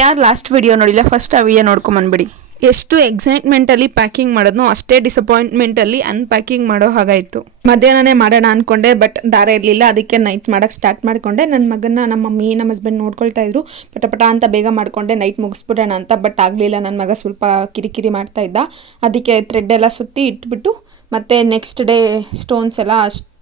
ಯಾರು last video ನೋಡಿಲ್ಲ first ಆ ವಿಡಿಯೋ ನೋಡ್ಕೊಂಬಂದ್ಬಿಡಿ. ಎಷ್ಟು ಎಕ್ಸೈಟ್ಮೆಂಟಲ್ಲಿ ಪ್ಯಾಕಿಂಗ್ ಮಾಡೋದ್ನೋ ಅಷ್ಟೇ ಡಿಸಪಾಯಿಂಟ್ಮೆಂಟಲ್ಲಿ ಅನ್ಪ್ಯಾಕಿಂಗ್ ಮಾಡೋ ಹಾಗಾಯಿತು. ಮಧ್ಯಾಹ್ನನೇ ಮಾಡೋಣ ಅಂದ್ಕೊಂಡೆ, ಬಟ್ ದಾರ ಇರಲಿಲ್ಲ. ಅದಕ್ಕೆ ನೈಟ್ ಮಾಡೋಕ್ಕೆ ಸ್ಟಾರ್ಟ್ ಮಾಡಿಕೊಂಡೆ. ನನ್ನ ಮಗನ ನಮ್ಮ ಮಮ್ಮಿ ನಮ್ಮ ಹಸ್ಬೆಂಡ್ ನೋಡ್ಕೊಳ್ತಾ ಇದ್ರು. ಪಟ ಅಂತ ಬೇಗ ಮಾಡಿಕೊಂಡೆ ನೈಟ್ ಮುಗಿಸ್ಬಿಡೋಣ ಅಂತ. ಬಟ್ ಆಗಲಿಲ್ಲ, ನನ್ನ ಮಗ ಸ್ವಲ್ಪ ಕಿರಿಕಿರಿ ಮಾಡ್ತಾ ಇದ್ದ. ಅದಕ್ಕೆ ಥ್ರೆಡ್ ಎಲ್ಲ ಸುತ್ತಿ ಇಟ್ಬಿಟ್ಟು ಮತ್ತೆ ನೆಕ್ಸ್ಟ್ ಡೇ ಸ್ಟೋನ್ಸ್ ಎಲ್ಲ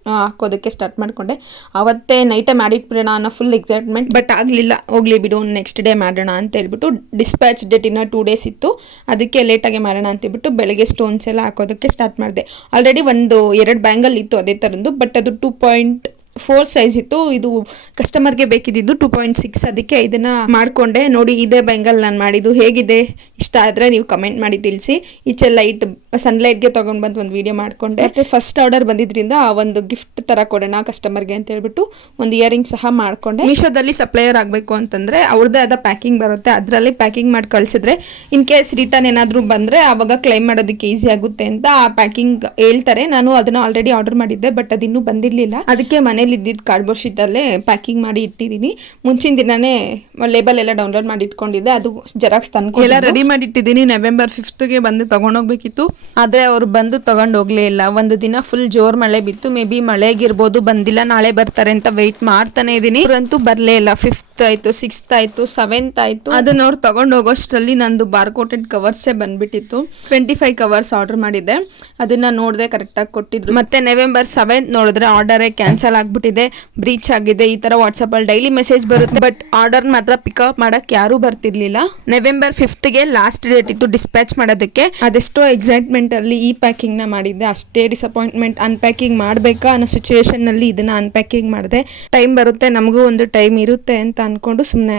ಹಾಕೋದಕ್ಕೆ ಸ್ಟಾರ್ಟ್ ಮಾಡಿಕೊಂಡೆ. ಅವತ್ತೇ ನೈಟೇ ಮಾಡಿಟ್ಬಿಡೋಣ ಅನ್ನೋ ಫುಲ್ ಎಕ್ಸೈಟ್ಮೆಂಟ್. ಬಟ್ ಆಗಲಿಲ್ಲ, ಹೋಗ್ಲಿ ಬಿಡು ನೆಕ್ಸ್ಟ್ ಡೇ ಮಾಡೋಣ ಅಂತ ಹೇಳ್ಬಿಟ್ಟು ಡಿಸ್ಪ್ಯಾಚ್ ಡೇಟ್ ಇನ್ನು 2 days ಇತ್ತು. ಅದಕ್ಕೆ ಲೇಟಾಗಿ ಮಾಡೋಣ ಅಂತೇಳ್ಬಿಟ್ಟು ಬೆಳಗ್ಗೆ ಸ್ಟೋನ್ಸ್ ಎಲ್ಲ ಹಾಕೋದಕ್ಕೆ ಸ್ಟಾರ್ಟ್ ಮಾಡಿದೆ. ಆಲ್ರೆಡಿ 2 ಬ್ಯಾಂಗಲ್ ಇತ್ತು ಅದೇ ಥರದ್ದು, ಬಟ್ ಅದು 2.4 ಸೈಜ್ ಇತ್ತು. ಇದು ಕಸ್ಟಮರ್ಗೆ ಬೇಕಿದ್ದು 2.6. ಅದಕ್ಕೆ ಇದನ್ನ ಮಾಡಿಕೊಂಡೆ. ನೋಡಿ, ಇದೇ ಬ್ಯಾಂಗಲ್ ನಾನು ಮಾಡಿದ್ದು. ಹೇಗಿದೆ, ಇಷ್ಟ ಆದರೆ ನೀವು ಕಮೆಂಟ್ ಮಾಡಿ ತಿಳಿಸಿ. ಈಚೆ ಲೈಟ್ ಸನ್ಲೈಟ್ಗೆ ತೊಗೊಂಡು ಬಂದು ಒಂದು ವಿಡಿಯೋ ಮಾಡಿಕೊಂಡೆ. ಮತ್ತು ಫಸ್ಟ್ ಆರ್ಡರ್ ಬಂದಿದ್ದರಿಂದ ಒಂದು ಗಿಫ್ಟ್ ಥರ ಕೊಡೋಣ ಕಸ್ಟಮರ್ಗೆ ಅಂತ ಹೇಳ್ಬಿಟ್ಟು ಒಂದು ಇಯರಿಂಗ್ ಸಹ ಮಾಡಿಕೊಂಡೆ. ಮೀಶೋದಲ್ಲಿ ಸಪ್ಲೈಯರ್ ಆಗಬೇಕು ಅಂತಂದರೆ ಅವ್ರದ್ದೇ ಆದ ಪ್ಯಾಕಿಂಗ್ ಬರುತ್ತೆ, ಅದರಲ್ಲಿ ಪ್ಯಾಕಿಂಗ್ ಮಾಡಿ ಕಳಿಸಿದ್ರೆ ಇನ್ ಕೇಸ್ ರಿಟರ್ನ್ ಏನಾದರೂ ಬಂದರೆ ಆವಾಗ ಕ್ಲೈಮ್ ಮಾಡೋದಕ್ಕೆ ಈಸಿ ಆಗುತ್ತೆ ಅಂತ ಆ ಪ್ಯಾಕಿಂಗ್ ಹೇಳ್ತಾರೆ. ನಾನು ಅದನ್ನು ಆಲ್ರೆಡಿ ಆರ್ಡರ್ ಮಾಡಿದ್ದೆ, ಬಟ್ ಅದಿನ್ನೂ ಬಂದಿರಲಿಲ್ಲ. ಅದಕ್ಕೆ ಮನೇಲಿ ಇದ್ದಿದ್ದು ಕಾರ್ಡ್ಬೋರ್ಡ್ ಶೀಟಲ್ಲೇ ಪ್ಯಾಕಿಂಗ್ ಮಾಡಿ ಇಟ್ಟಿದ್ದೀನಿ. ಮುಂಚಿನ ದಿನನೇ ಲೇಬಲ್ ಎಲ್ಲ ಡೌನ್ಲೋಡ್ ಮಾಡಿ ಇಟ್ಕೊಂಡಿದ್ದೆ. ಅದು ಜೆರಾಕ್ಸ್ ತಂದು ಎಲ್ಲ ರೆಡಿ ಮಾಡಿ ಇಟ್ಟಿದ್ದೀನಿ. November 5th ಬಂದು ತಗೊಂಡೋಗ್ಬೇಕಿತ್ತು, ಆದರೆ ಅವ್ರು ಬಂದು ತಗೊಂಡು ಹೋಗ್ಲೇ ಇಲ್ಲ. ಒಂದು ದಿನ ಫುಲ್ ಜೋರ್ ಮಳೆ ಬಿತ್ತು. ಮೇ ಬಿ ಮಳೆಗಿರ್ಬೋದು, ಬಂದಿಲ್ಲ, ನಾಳೆ ಬರ್ತಾರೆ ಅಂತ ವೆಯ್ಟ್ ಮಾಡ್ತಾನೆ ಇದ್ದೀನಿ. ಅವರಂತೂ ಬರಲೇ ಇಲ್ಲ. 5th ಆಯ್ತು, 6th ಆಯ್ತು, 7th ಆಯ್ತು. ಅದನ್ನ ಅವ್ರು ತಗೊಂಡು ಹೋಗೋಷ್ಟರಲ್ಲಿ ನಂದು ಬಾರ್ಕೋಟೆಡ್ ಕವರ್ಸೇ ಬಂದ್ಬಿಟ್ಟಿತ್ತು. 25 ಕವರ್ಸ್ ಆರ್ಡರ್ ಮಾಡಿದ್ದೆ. ಅದನ್ನ ನೋಡಿದೆ, ಕರೆಕ್ಟಾಗಿ ಕೊಟ್ಟಿದ್ರು. ಮತ್ತೆ November 7th ನೋಡಿದ್ರೆ ಆರ್ಡರೇ ಕ್ಯಾನ್ಸಲ್ ಆಗ್ಬಿಟ್ಟಿದೆ, ಬ್ರೀಚ್ ಆಗಿದೆ. ಈ ತರ ವಾಟ್ಸಪ್ ಅಲ್ಲಿ ಡೈಲಿ ಮೆಸೇಜ್ ಬರುತ್ತೆ, ಬಟ್ ಆರ್ಡರ್ ಮಾತ್ರ ಪಿಕಪ್ ಮಾಡಕ್ ಯಾರು ಬರ್ತಿರ್ಲಿಲ್ಲ. November 5th ಲಾಸ್ಟ್ ಡೇಟ್ ಇತ್ತು ಡಿಸ್ಪ್ಯಾಚ್ ಮಾಡೋದಕ್ಕೆ. ಅದೆಷ್ಟೋ ಎಕ್ಸೈಟ್ಮೆಂಟ್ ಅಲ್ಲಿ ಈ ಪ್ಯಾಕಿಂಗ್ ನ ಮಾಡಿದ್ದೆ, ಅಷ್ಟೇ ಡಿಸಪಾಯಿಂಟ್ಮೆಂಟ್. ಅನ್ಪ್ಯಾಕಿಂಗ್ ಮಾಡ್ಬೇಕಾ ಅನ್ನೋ ಸಿಚುವೇಶನ್ ನಲ್ಲಿ ಇದನ್ನ ಅನ್ಪ್ಯಾಕಿಂಗ್ ಮಾಡಿದೆ. ಟೈಮ್ ಬರುತ್ತೆ, ನಮಗೂ ಒಂದು ಟೈಮ್ ಇರುತ್ತೆ ಅಂತ ಅನ್ಕೊಂಡು ಸುಮ್ಮನೆ